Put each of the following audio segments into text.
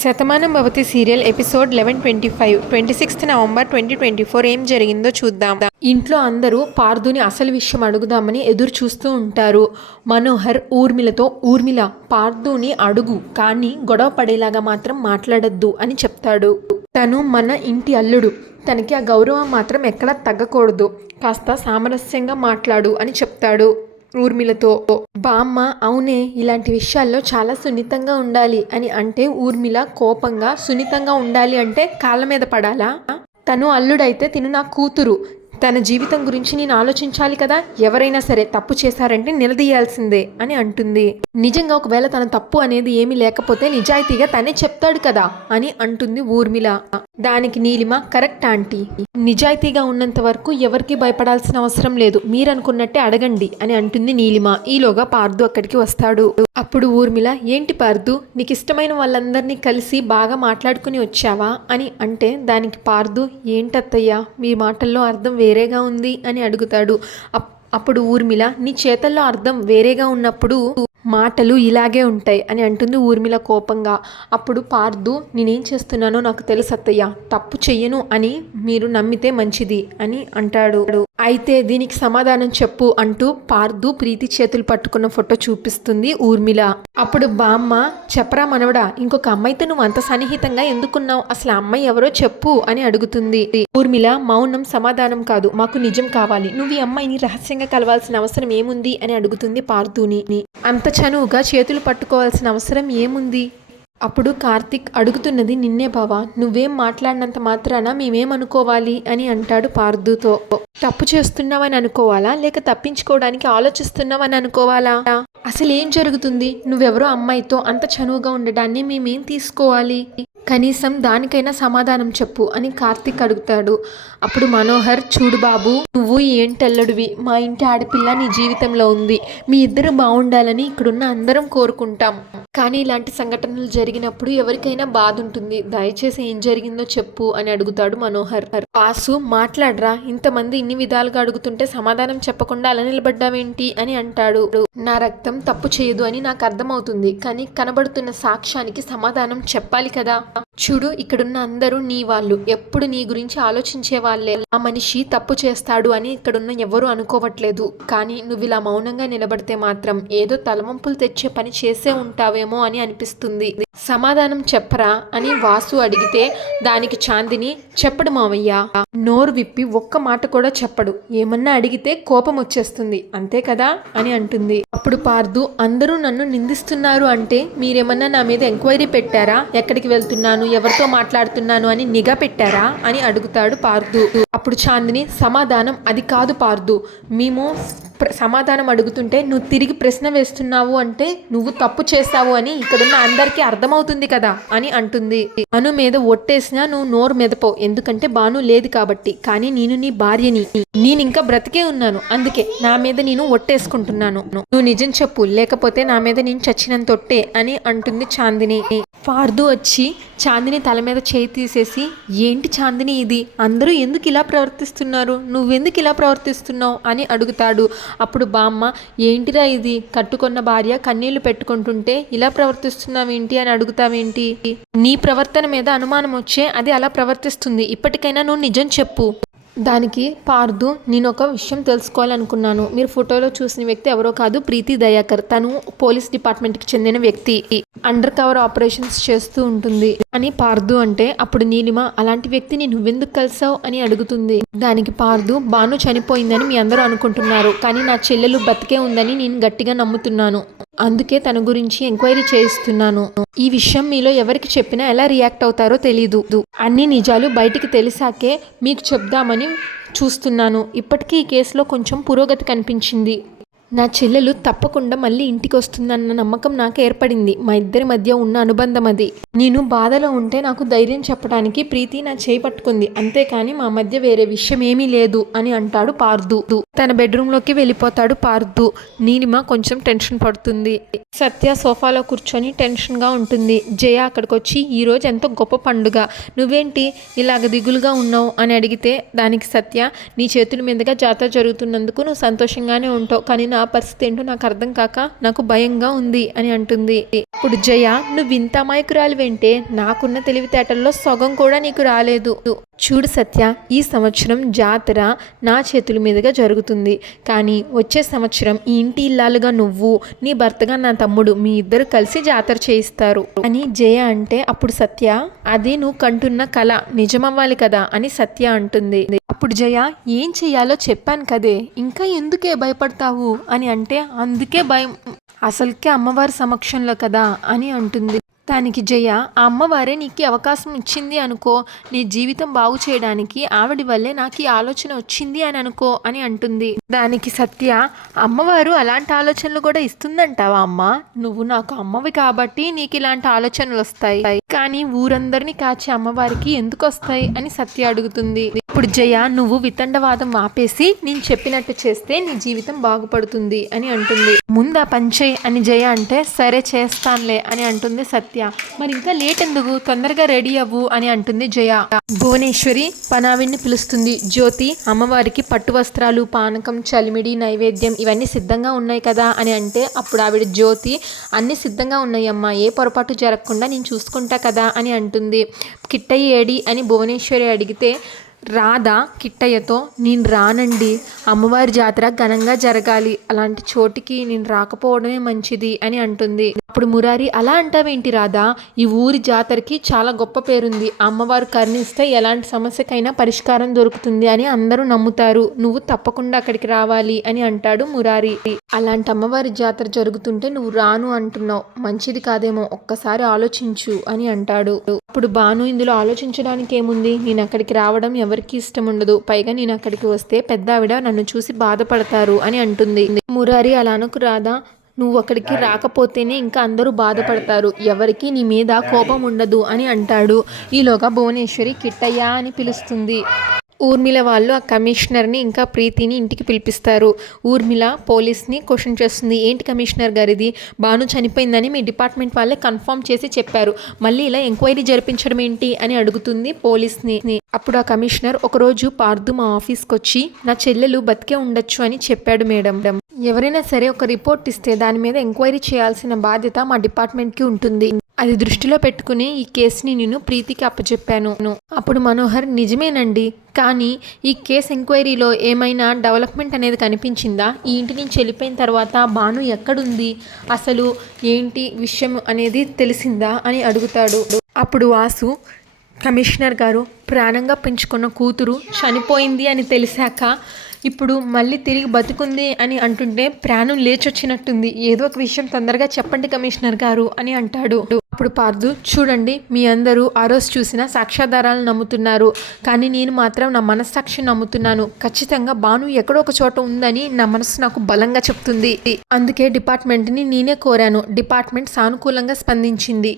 Shatamanam Bhavati serial episode 1125 26 November 2024 ఏం జరిగిందో చూద్దాం. ఇంట్లో అందరూ పార్థుని అసలు విషయం అడుగుదామని ఎదురు చూస్తూ ఉంటారు. మనోహర్ ఊర్మిళతో ఊర్మిళ పార్థుని అడుగు, కానీ గొడవ పడేలాగా మాత్రం మాట్లాడద్దు అని చెప్తాడు. తను మన ఇంటి అల్లుడు, తనకి ఆ గౌరవం మాత్రం ఎక్కడా తగ్గకూడదు, కాస్త సామరస్యంగా మాట్లాడు అని చెప్తాడు. ఊర్మిళతో బామ్మ అవునే, ఇలాంటి విషయాల్లో చాలా సున్నితంగా ఉండాలి అని అంటే ఊర్మిళ కోపంగా సున్నితంగా ఉండాలి అంటే కాళ్ళ మీద పడాలా? తను అల్లుడైతే తిను నా కూతురు, తన జీవితం గురించి నేను ఆలోచించాలి కదా. ఎవరైనా సరే తప్పు చేశారంటే నిలదీయాల్సిందే అని అంటుంది. నిజంగా ఒకవేళ తన తప్పు అనేది ఏమీ లేకపోతే నిజాయితీగా తనే చెప్తాడు కదా అని అంటుంది ఊర్మిళ. దానికి నీలిమ కరెక్ట్ ఆంటీ, నిజాయితీగా ఉన్నంత వరకు ఎవరికి భయపడాల్సిన అవసరం లేదు, మీరనుకున్నట్టే అడగండి అని అంటుంది నీలిమ. ఈలోగా పార్థు అక్కడికి వస్తాడు. అప్పుడు ఊర్మిళ, ఏంటి పార్థు, నీకు ఇష్టమైన వాళ్ళందరినీ కలిసి బాగా మాట్లాడుకుని వచ్చావా అని అంటే దానికి పార్థు, ఏంటత్తయ్యా మీ మాటల్లో అర్థం వేరేగా ఉంది అని అడుగుతాడు. అప్పుడు ఊర్మిళ, నీ చేతల్లో అర్థం వేరేగా ఉన్నప్పుడు మాటలు ఇలాగే ఉంటాయి అని అంటుంది ఊర్మిళ కోపంగా. అప్పుడు పార్థు, నేనేం చేస్తున్నానో నాకు తెలుసు అత్తయ్య, తప్పు చెయ్యను అని మీరు నమ్మితే మంచిది అని అంటాడు. అయితే దీనికి సమాధానం చెప్పు అంటూ పార్థు ప్రీతి చేతులు పట్టుకున్న ఫోటో చూపిస్తుంది ఊర్మిళ. అప్పుడు బామ్మ, చెప్పరా మనవడా, ఇంకొక అమ్మాయితో నువ్వు అంత సన్నిహితంగా ఎందుకున్నావు, అసలు అమ్మాయి ఎవరో చెప్పు అని అడుగుతుంది. ఊర్మిళ, మౌనం సమాధానం కాదు, మాకు నిజం కావాలి, నువ్వు ఈ అమ్మాయిని రహస్యంగా కలవాల్సిన అవసరం ఏముంది అని అడుగుతుంది పార్థుని. అంత చనువుగా చేతులు పట్టుకోవాల్సిన అవసరం ఏముంది? అప్పుడు కార్తిక్, అడుగుతున్నది నిన్నే బావా, నువ్వేం మాట్లాడినంత మాత్రాన మేమేమనుకోవాలి అని అంటాడు పార్థుతో. తప్పు చేస్తున్నావని అనుకోవాలా, లేక తప్పించుకోవడానికి ఆలోచిస్తున్నావని అనుకోవాలా? అసలు ఏం జరుగుతుంది? నువ్వెవరో అమ్మాయితో అంత చనువుగా ఉండడాన్ని మేమేం తీసుకోవాలి? కనీసం దానికైనా సమాధానం చెప్పు అని కార్తిక్ అడుగుతాడు. అప్పుడు మనోహర్, చూడు బాబు, నువ్వు ఏంటల్లుడివి, మా ఇంటి ఆడపిల్ల నీ జీవితంలో ఉంది, మీ ఇద్దరు బాగుండాలని ఇక్కడున్న అందరం కోరుకుంటాం, కానీ ఇలాంటి సంఘటనలు జరిగినప్పుడు ఎవరికైనా బాధ ఉంటుంది, దయచేసి ఏం జరిగిందో చెప్పు అని అడుగుతాడు మనోహర్. వాసు, మాట్లాడరా, ఇంతమంది ఇన్ని విధాలుగా అడుగుతుంటే సమాధానం చెప్పకుండా అలా నిలబడ్డావేంటి అని అంటాడు. నా రక్తం తప్పు చేయదు అని నాకు అర్థమవుతుంది, కానీ కనబడుతున్న సాక్ష్యానికి సమాధానం చెప్పాలి కదా. చూడు, ఇక్కడున్న అందరూ నీ వాళ్ళు, ఎప్పుడు నీ గురించి ఆలోచించే వాళ్ళే. ఆ మనిషి తప్పు చేస్తాడు అని ఇక్కడున్న ఎవరు అనుకోవట్లేదు, కానీ నువ్వు ఇలా మౌనంగా నిలబడితే మాత్రం ఏదో తలవంపులు తెచ్చే పని చేసే ఉంటావేమో అని అనిపిస్తుంది. సమాధానం చెప్పరా అని వాసు అడిగితే దానికి చాందిని, చెప్పడు మావయ్య, నోరు విప్పి ఒక్క మాట కూడా చెప్పడు, ఏమన్నా అడిగితే కోపం వచ్చేస్తుంది అంతే కదా అని అంటుంది. అప్పుడు పార్థు, అందరూ నన్ను నిందిస్తున్నారు అంటే మీరేమన్నా నా మీద ఎంక్వైరీ పెట్టారా, ఎక్కడికి వెళ్తున్నాను, ఎవరితో మాట్లాడుతున్నాను అని నిఘా పెట్టారా అని అడుగుతాడు పార్థు. అప్పుడు చాందిని, సమాధానం అది కాదు పార్థు, మేము సమాధానం అడుగుతుంటే నువ్వు తిరిగి ప్రశ్న వేస్తున్నావు అంటే నువ్వు తప్పు చేస్తావు అని ఇక్కడున్న అందరికీ అర్థమవుతుంది కదా అని అంటుంది. అను మీద ఒట్టేసినా నువ్వు నోరు మెదపవు, ఎందుకంటే బాను లేదు కాబట్టి, కానీ నేను నీ భార్యని, నేను ఇంకా బ్రతికే ఉన్నాను, అందుకే నా మీద నేను ఒట్టేసుకుంటున్నాను, నువ్వు నిజం చెప్పు, లేకపోతే నా మీద నేను చచ్చినంత ఒట్టే అని అంటుంది చాందిని. పార్థు వచ్చి చాందిని తల మీద చేయి తీసేసి, ఏంటి చాందిని ఇది, అందరూ ఎందుకు ఇలా ప్రవర్తిస్తున్నారు, నువ్వెందుకు ఇలా ప్రవర్తిస్తున్నావు అని అడుగుతాడు. అప్పుడు బామ్మ, ఏంటిరా ఇది, కట్టుకున్న భార్య కన్నీళ్లు పెట్టుకుంటుంటే ఇలా ప్రవర్తిస్తున్నావేంటి అని అడుగుతావేంటి, నీ ప్రవర్తన మీద అనుమానం వచ్చే అది అలా ప్రవర్తిస్తుంది, ఇప్పటికైనా నువ్వు నిజం చెప్పు. దానికి పార్థు, నేను ఒక విషయం తెలుసుకోవాలనుకున్నాను, మీరు ఫోటోలో చూసిన వ్యక్తి ఎవరో కాదు, ప్రీతి దయాకర్, తను పోలీస్ డిపార్ట్మెంట్కి చెందిన వ్యక్తి, అండర్ కవర్ ఆపరేషన్స్ చేస్తూ ఉంటుంది అని పార్థు అంటే, అప్పుడు నీలిమ, అలాంటి వ్యక్తిని నువ్వెందుకు కలిసావు అని అడుగుతుంది. దానికి పార్థు, బాను చనిపోయిందని మీ అందరూ అనుకుంటున్నారు, కానీ నా చెల్లెలు బతికే ఉందని నేను గట్టిగా నమ్ముతున్నాను, అందుకే తన గురించి ఎంక్వైరీ చేయిస్తున్నాను, ఈ విషయం మీలో ఎవరికి చెప్పినా ఎలా రియాక్ట్ అవుతారో తెలీదు, అన్ని నిజాలు బయటికి తెలిసాకే మీకు చెప్దామని చూస్తున్నాను, ఇప్పటికీ ఈ కేసులో కొంచెం పురోగతి కనిపించింది, నా చెల్లెలు తప్పకుండా మళ్ళీ ఇంటికి వస్తుందన్న నమ్మకం నాకు ఏర్పడింది, మా ఇద్దరి మధ్య ఉన్న అనుబంధం అది, నేను బాధలో ఉంటే నాకు ధైర్యం చెప్పడానికి ప్రీతి నా చేయి పట్టుకుంది, అంతేకాని మా మధ్య వేరే విషయం ఏమీ లేదు అని అంటాడు పార్థు. తన బెడ్రూమ్లోకి వెళ్ళిపోతాడు పార్థు. నీలిమ కొంచెం టెన్షన్ పడుతుంది. సత్య సోఫాలో కూర్చొని టెన్షన్గా ఉంటుంది. జయ అక్కడికి వచ్చి, ఈరోజు ఎంతో గొప్ప పండుగ, నువ్వేంటి ఇలాగ దిగులుగా ఉన్నావు అని అడిగితే దానికి సత్య, నీ చేతుల మీదుగా జాతర జరుగుతున్నందుకు నువ్వు సంతోషంగానే ఉంటావు, కానీ నా నా పరిస్థితి ఏంటో నాకు అర్థం కాక నాకు భయంగా ఉంది అని అంటుంది. ఇప్పుడు జయ, నువ్వు ఇంత అమాయకురాలు వెంటే నాకున్న తెలివితేటల్లో సగం కూడా నీకు రాలేదు. చూడు సత్య, ఈ సంవత్సరం జాతర నా చేతుల మీదుగా జరుగుతుంది, కానీ వచ్చే సంవత్సరం ఈ ఇంటి ఇల్లాలుగా నువ్వు, నీ భర్తగా నా తమ్ముడు, మీ ఇద్దరు కలిసి జాతర చేయిస్తారు అని జయ అంటే అప్పుడు సత్య, అది నువ్వు కంటున్న కళ నిజమవ్వాలి కదా అని సత్య అంటుంది. అప్పుడు జయ, ఏం చెయ్యాలో చెప్పాను కదే, ఇంకా ఎందుకే భయపడతావు అని అంటే, అందుకే భయం, అసలుకే అమ్మవారి సమక్షంలో కదా అని అంటుంది. దానికి జయ, ఆ అమ్మవారే నీకు అవకాశం ఇచ్చింది అనుకో, నీ జీవితం బాగు చేయడానికి ఆవిడ వల్లే నాకు ఈ ఆలోచన వచ్చింది అని అనుకో అని అంటుంది. దానికి సత్య, అమ్మవారు అలాంటి ఆలోచనలు కూడా ఇస్తుందంటావా అమ్మ? నువ్వు నాకు అమ్మవి కాబట్టి నీకు ఇలాంటి ఆలోచనలు వస్తాయి, కానీ ఊరందరినీ కాచే అమ్మవారికి ఎందుకు వస్తాయి అని సత్య అడుగుతుంది. ఇప్పుడు జయ, నువ్వు వితండవాదం ఆపేసి నేను చెప్పినట్టు చేస్తే నీ జీవితం బాగుపడుతుంది అని అంటుంది. ముందా పంచే అని జయ అంటే, సరే చేస్తానులే అని అంటుంది సత్య. మరి ఇంకా లేట్ ఎందుకు, తొందరగా రెడీ అవ్వు అని అంటుంది జయ. భువనేశ్వరి పనావిడిని పిలుస్తుంది. జ్యోతి, అమ్మవారికి పట్టు వస్త్రాలు, పానకం, చలిమిడి, నైవేద్యం ఇవన్నీ సిద్ధంగా ఉన్నాయి కదా అని అంటే అప్పుడు ఆవిడ జ్యోతి, అన్ని సిద్ధంగా ఉన్నాయమ్మా, ఏ పొరపాటు జరగకుండా నేను చూసుకుంటా కదా అని అంటుంది. కిట్టయ్య ఏడి అని భువనేశ్వరి అడిగితే రాధా కిట్టయ్యతో, నేను రానండి, అమ్మవారి జాతర ఘనంగా జరగాలి, అలాంటి చోటికి నేను రాకపోవడమే మంచిది అని అంటుంది. అప్పుడు మురారి, అలా అంటావేంటి రాధా, ఈ ఊరి జాతరకి చాలా గొప్ప పేరుంది, అమ్మవారు కరుణిస్తే ఎలాంటి సమస్యకైనా పరిష్కారం దొరుకుతుంది అని అందరూ నమ్ముతారు, నువ్వు తప్పకుండా అక్కడికి రావాలి అని అంటాడు మురారి. అలాంటి అమ్మవారి జాతర జరుగుతుంటే నువ్వు రాను అంటున్నావు, మంచిది కాదేమో, ఒక్కసారి ఆలోచించు అని అంటాడు. అప్పుడు భాను, ఇందులో ఆలోచించడానికి ఏముంది, నేను అక్కడికి రావడం ఎవరికి ఇష్టం ఉండదు, పైగా నేను అక్కడికి వస్తే పెద్ద ఆవిడ నన్ను చూసి బాధపడతారు అని అంటుంది. మురారి, అలా అనకు రాధా, నువ్వు అక్కడికి రాకపోతేనే ఇంకా అందరూ బాధపడతారు, ఎవరికి నీ మీద కోపం ఉండదు అని అంటాడు. ఈలోగా భువనేశ్వరి కిట్టయ్య అని పిలుస్తుంది. ఊర్మిళ వాళ్ళు ఆ కమిషనర్ని ఇంకా ప్రీతిని ఇంటికి పిలిపిస్తారు. ఊర్మిళ పోలీస్ని క్వశ్చన్ చేస్తుంది. ఏంటి కమిషనర్ గారు, ఇది భాను చనిపోయిందని మీ డిపార్ట్మెంట్ వాళ్ళే కన్ఫర్మ్ చేసి చెప్పారు, మళ్ళీ ఇలా ఎంక్వైరీ జరిపించడం ఏంటి అని అడుగుతుంది పోలీస్ని. అప్పుడు ఆ కమిషనర్, ఒకరోజు పార్దు మా ఆఫీస్కి వచ్చి నా చెల్లెలు బతికే ఉండొచ్చు అని చెప్పాడు మేడం, ఎవరైనా సరే ఒక రిపోర్ట్ ఇస్తే దాని మీద ఎంక్వైరీ చేయాల్సిన బాధ్యత మా డిపార్ట్మెంట్కి ఉంటుంది, అది దృష్టిలో పెట్టుకుని ఈ కేసుని నేను ప్రీతికి అప్పచెప్పాను. అప్పుడు మనోహర్, నిజమేనండి, కానీ ఈ కేసు ఎంక్వైరీలో ఏమైనా డెవలప్మెంట్ అనేది కనిపించిందా, ఈ ఇంటి నుంచి వెళ్ళిపోయిన తర్వాత భాను ఎక్కడుంది, అసలు ఏంటి విషయం అనేది తెలిసిందా అని అడుగుతాడు. అప్పుడు వాసు, కమిషనర్ గారు, ప్రాణంగా పెంచుకున్న కూతురు చనిపోయింది అని తెలిసాక ఇప్పుడు మళ్ళీ తిరిగి బతుకుంది అని అంటుంటే ప్రాణం లేచొచ్చినట్టుంది, ఏదో ఒక విషయం తొందరగా చెప్పండి కమిషనర్ గారు అని అంటాడు. అప్పుడు పార్దు, చూడండి, మీ అందరూ ఆ రోజు చూసిన సాక్ష్యాధారాలను నమ్ముతున్నారు, కానీ నేను మాత్రం నా మనస్సాక్షిని నమ్ముతున్నాను, ఖచ్చితంగా భాను ఎక్కడో ఒక చోట ఉందని నా మనసు నాకు బలంగా చెప్తుంది, అందుకే డిపార్ట్మెంట్ని నేనే కోరాను, డిపార్ట్మెంట్ సానుకూలంగా స్పందించింది,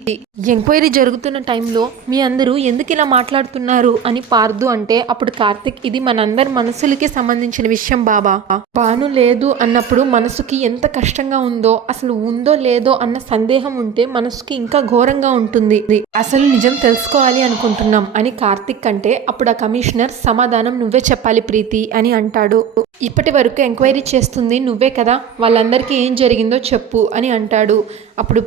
ఎంక్వైరీ జరుగుతున్న టైంలో మీ అందరూ ఎందుకు ఇలా మాట్లాడుతున్నారు అని పార్దు అంటే అప్పుడు కార్తిక్, ఇది మనందరి మనసులకి సంబంధించిన విషయం బాబా, భాను లేదు అన్నప్పుడు మనసుకి ఎంత కష్టంగా ఉందో, అసలు ఉందో లేదో అన్న సందేహం ఉంటే మనసుకి ఇంకా ఘోరంగా ఉంటుంది, అసలు నిజం తెలుసుకోవాలి అనుకుంటున్నాం అని కార్తిక్ అంటే అప్పుడు ఆ కమిషనర్, సమాధానం నువ్వే చెప్పాలి ప్రీతి అని అంటాడు. ఇప్పటి వరకు ఎంక్వైరీ చేస్తుంది నువ్వే కదా, వాళ్ళందరికీ ఏం జరిగిందో చెప్పు అని అంటాడు. అప్పుడు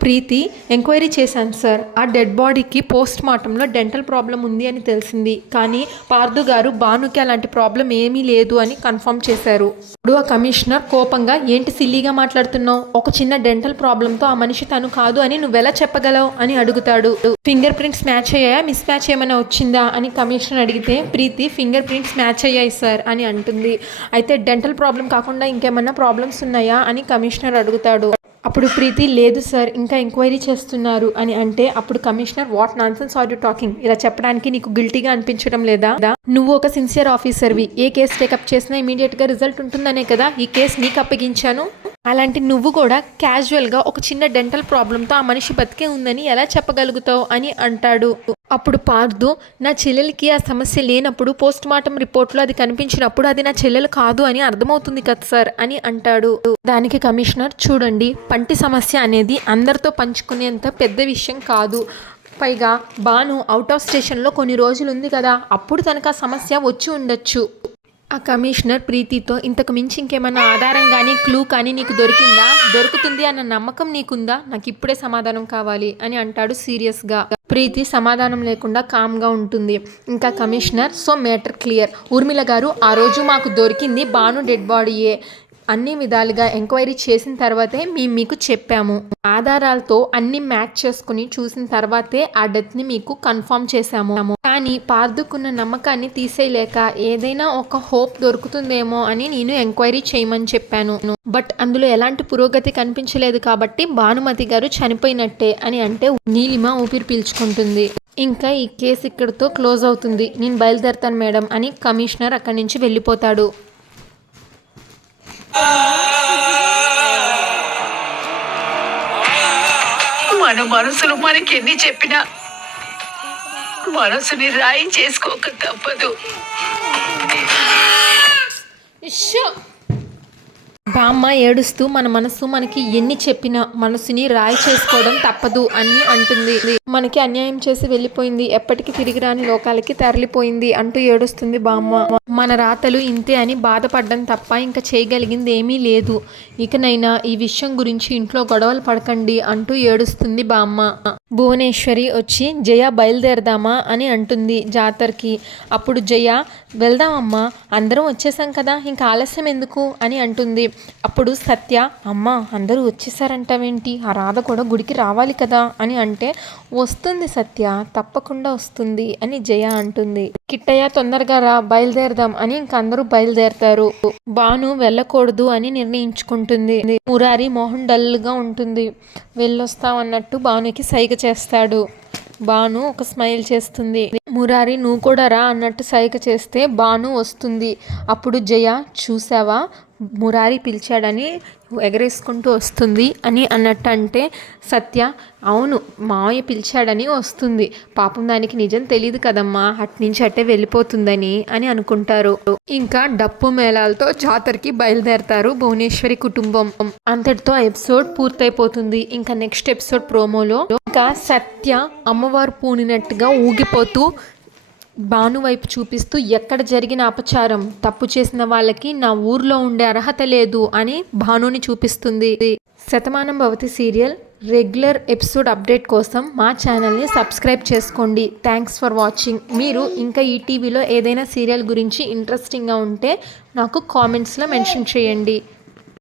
ప్రీతి ఎంక్వైరీ చేశాను సార్, ఆ డెడ్ బాడీకి పోస్ట్ మార్టంలో డెంటల్ ప్రాబ్లం ఉంది అని తెలిసింది, కానీ పార్దు గారు భానుకి అలాంటి ప్రాబ్లం ఏమీ లేదు అని కన్ఫర్మ్ చేశారు. ఇప్పుడు ఆ కమిషనర్ కోపంగా, ఏంటి సిల్లీగా మాట్లాడుతున్నావు, ఒక చిన్న డెంటల్ ప్రాబ్లంతో ఆ మనిషి తను కాదు అని నువ్వెలా చెప్పగలవు అని అడుగుతాడు. ఫింగర్ ప్రింట్స్ మ్యాచ్ అయ్యాయా, మిస్ మ్యాచ్ ఏమైనా వచ్చిందా అని కమిషనర్ అడిగితే ప్రీతి, ఫింగర్ ప్రింట్స్ మ్యాచ్ అయ్యాయి సార్ అని అంటుంది. అయితే డెంటల్ ప్రాబ్లం కాకుండా ఇంకేమైనా ప్రాబ్లమ్స్ ఉన్నాయా అని కమిషనర్ అడుగుతాడు. అప్పుడు ప్రీతి, లేదు సార్, ఇంకా ఎంక్వైరీ చేస్తున్నారు అని అంటే అప్పుడు commissioner, what nonsense are you talking, ఇలా చెప్పడానికి నీకు గిల్టీగా అనిపించడం లేదా, నువ్వు ఒక సిన్సియర్ ఆఫీసర్వి, ఏ కేసు టేకప్ చేసినా ఇమీడియట్గా రిజల్ట్ ఉంటుందనే కదా ఈ కేసు నీకు అప్పగించాను, అలాంటి నువ్వు కూడా క్యాజువల్గా ఒక చిన్న డెంటల్ ప్రాబ్లంతో ఆ మనిషి బతికే ఉందని ఎలా చెప్పగలుగుతావు అని అంటాడు. అప్పుడు పార్దు, నా చెల్లెలకి ఆ సమస్య లేనప్పుడు పోస్ట్ మార్టం రిపోర్ట్లో అది కనిపించినప్పుడు అది నా చెల్లెలు కాదు అని అర్థమవుతుంది కదా సార్ అని అంటాడు. దానికి కమిషనర్, చూడండి, పంటి సమస్య అనేది అందరితో పంచుకునేంత పెద్ద విషయం కాదు, పైగా భాను అవుట్ ఆఫ్ స్టేషన్లో కొన్ని రోజులు ఉంది కదా, అప్పుడు తనకు ఆ సమస్య వచ్చి ఉండొచ్చు, ఆ కమిషనర్ ప్రీతితో ఇంతకు మించి ఇంకేమన్నా ఆధారం కానీ క్లూ కానీ నీకు దొరికిందా, దొరుకుతుంది అన్న నమ్మకం నీకుందా, నాకు ఇప్పుడే సమాధానం కావాలి అని అంటాడు సీరియస్గా. ప్రీతి సమాధానం లేకుండా కామ్గా ఉంటుంది. ఇంకా commissioner, so matter clear, Urmila గారు ఆ రోజు మాకు దొరికింది భాను డెడ్ బాడీయే, అన్ని విధాలుగా ఎంక్వైరీ చేసిన తర్వాతే మీకు చెప్పాము, ఆధారాలతో అన్ని మ్యాచ్ చేసుకుని చూసిన తర్వాతే ఆ డెత్ని మీకు కన్ఫర్మ్ చేశాము. కానీ పార్దుకున్న నమ్మకాన్ని తీసేయలేక ఏదైనా ఒక హోప్ దొరుకుతుందేమో అని నేను ఎంక్వైరీ చేయమని చెప్పాను. బట్ అందులో ఎలాంటి పురోగతి కనిపించలేదు కాబట్టి భానుమతి గారు చనిపోయినట్టే అని అంటే నీలిమ ఊపిరి పీల్చుకుంటుంది. ఇంకా ఈ కేసు ఇక్కడితో క్లోజ్ అవుతుంది, నేను బయలుదేరుతాను మేడం అని కమిషనర్ అక్కడి నుంచి వెళ్ళిపోతాడు. మన మనసులు మనకి ఎన్ని చెప్పినా మనసుని రాయి చేసుకోక తప్పదు. బామ్మ ఏడుస్తూ మన మనసు మనకి ఎన్ని చెప్పినా మనసుని రాయి చేసుకోవడం తప్పదు అని అంటుంది. మనకి అన్యాయం చేసి వెళ్ళిపోయింది, ఎప్పటికీ తిరిగి రాని లోకాలకి తరలిపోయింది అంటూ ఏడుస్తుంది బామ్మ. మన రాతలు ఇంతే అని బాధపడడం తప్ప ఇంకా చేయగలిగింది ఏమీ లేదు, ఇకనైనా ఈ విషయం గురించి ఇంట్లో గొడవలు పడకండి అంటూ ఏడుస్తుంది బామ్మ. భువనేశ్వరి వచ్చి జయ బయలుదేరదామా అని అంటుంది జాతరకి. అప్పుడు జయ, వెళ్దామమ్మా, అందరం వచ్చేసాం కదా, ఇంకా ఆలస్యం ఎందుకు అని అంటుంది. అప్పుడు సత్య, అమ్మ అందరూ వచ్చేసారంటావేంటి, ఆ రాధ కూడా గుడికి రావాలి కదా అని అంటే, వస్తుంది సత్య, తప్పకుండా వస్తుంది అని జయ అంటుంది. కిట్టయ్య తొందరగా రా, బయలుదేరదాం అని ఇంక అందరూ బయలుదేరతారు. భాను వెళ్ళకూడదు అని నిర్ణయించుకుంటుంది. మురారి మోహన్ డల్గా ఉంటుంది. వెళ్ళొస్తాం అన్నట్టు భానుకి సైగ చేస్తాడు. భాను ఒక స్మైల్ చేస్తుంది. మురారి నువ్వు కూడా రా అన్నట్టు సైగ చేస్తే భాను వస్తుంది. అప్పుడు జయ, చూసావా మురారి పిలిచాడని ఎగరేసుకుంటూ వస్తుంది అని అన్నట్టు అంటే సత్య, అవును మావయ్య పిలిచాడని వస్తుంది, పాపం దానికి నిజం తెలియదు కదమ్మా, అట్నుంచి అట్టే వెళ్ళిపోతుందని అని అనుకుంటారు. ఇంకా డప్పు మేళాలతో జాతరకి బయలుదేరతారు భువనేశ్వరి కుటుంబం. అంతటితో ఎపిసోడ్ పూర్తయిపోతుంది. ఇంకా నెక్స్ట్ ఎపిసోడ్ ప్రోమోలో ఇంకా సత్య అమ్మవారు పూనినట్టుగా ఊగిపోతూ భాను వైపు చూపిస్తూ, ఎక్కడ జరిగిన అపచారం, తప్పు చేసిన వాళ్ళకి నా ఊర్లో ఉండే అర్హత లేదు అని భానుని చూపిస్తుంది. Shatamanam Bhavati serial regular episode update కోసం మా ఛానల్ని సబ్స్క్రైబ్ చేసుకోండి. Thanks for watching. మీరు ఇంకా ఈ టీవీలో ఏదైనా సీరియల్ గురించి ఇంట్రెస్టింగ్గా ఉంటే నాకు కామెంట్స్లో మెన్షన్ చేయండి.